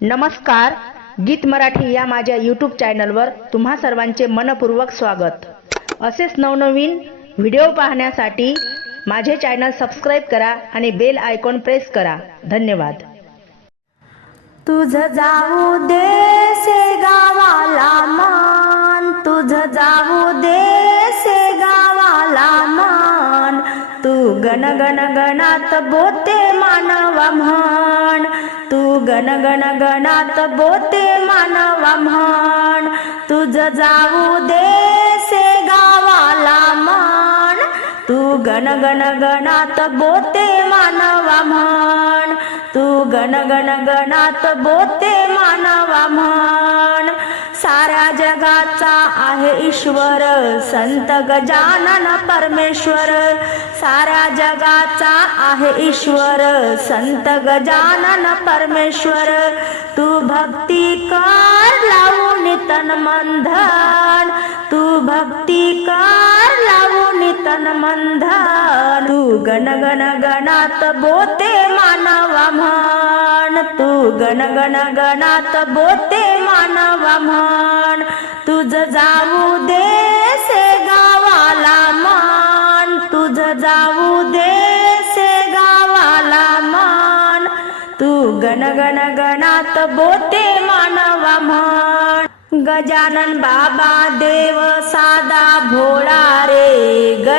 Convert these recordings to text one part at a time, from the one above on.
नमस्कार गीत मराठी या माझ्या यूट्यूब चॅनलवर तुम्हा सर्वांचे मनपूर्वक स्वागत. असेच नवनवीन व्हिडिओ पाहण्यासाठी माझे चॅनल सबस्क्राईब करा आणि बेल आयकॉन प्रेस करा. धन्यवाद. तुझ जाऊ दे से गावाला मा. गण गण गणात बोते मानवा म्हण तू गण गण गणात बोते मानवा म्हण तुझ जाऊ दे से गावाला मान. तू गण गण गणात बोते मानवा म्हण तू गण गण गणात बोते मानवा म्हण साऱ्या जगाचा आहे ईश्वर संत गजानन परमेश्वर. साऱ्या जगाचा आहे ईश्वर संत गजानन परमेश्वर. तू भक्ती कर लावून तन मंधन तू भक्ती कर तन मंधन तू गण गण गणात बोते मानवा म्हण तू गण गण गणात बोते मानवा म्हण तुझ जाऊ दे से गावाला मान. तुझ जाऊ दे से गावाला मान. तू गण गण गणात बोते मानवा म्हण गजानन बाबा देव सादा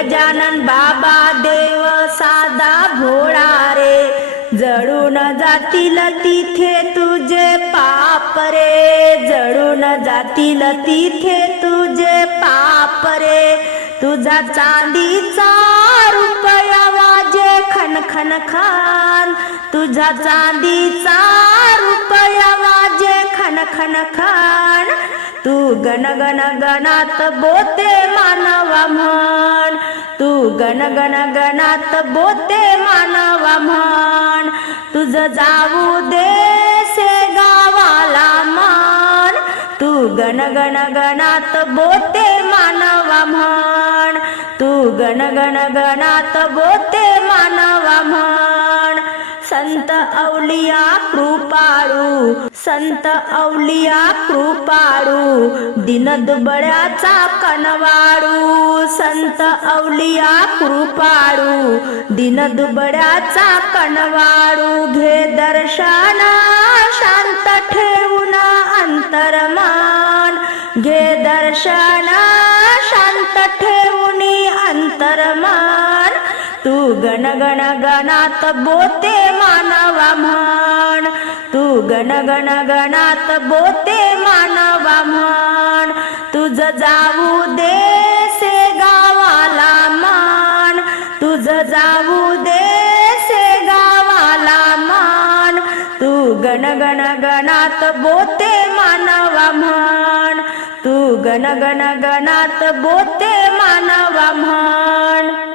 गजानन बाबा देव सादा भोळा रे. जळून जातील तिथे तुझे पाप रे. जळून जातील तिथे तुझे पाप रे. तुझा चांदीचा रुपया वाजे खन खन. खान तुझा चांदीचा रुपया वाजे खन खन खान. तू गण गण गणात बोते मानवा म्हण तू गण गण गणात बोते मानवा म्हण तुझ जाऊ दे से गावाला मान. तू गण गण गणात बोते मानवा म्हण तू गण गण गणात बोते मानवा म्हण संत औलिया कृपाळू संत औलिया कृपाळू दिन दुबळ्याचा कनवाळू संत औलिया कृपाळू दिन दुबळ्याचा कनवाळू घे दर्शन शांत ठेवून अंतरमान घे दर्शन शांत ठेवून अंतरमान. तू गण गण गणात बोते मानवा म्हण. तू गण गण गणात बोते मानवा म्हण. तुझ जाऊ दे से गावाला मान. तुझ जाऊ दे से गावाला मान. तू गण गण गणात बोते मानवा म्हण. तू गण गण गणात बोते मानवा म्हण.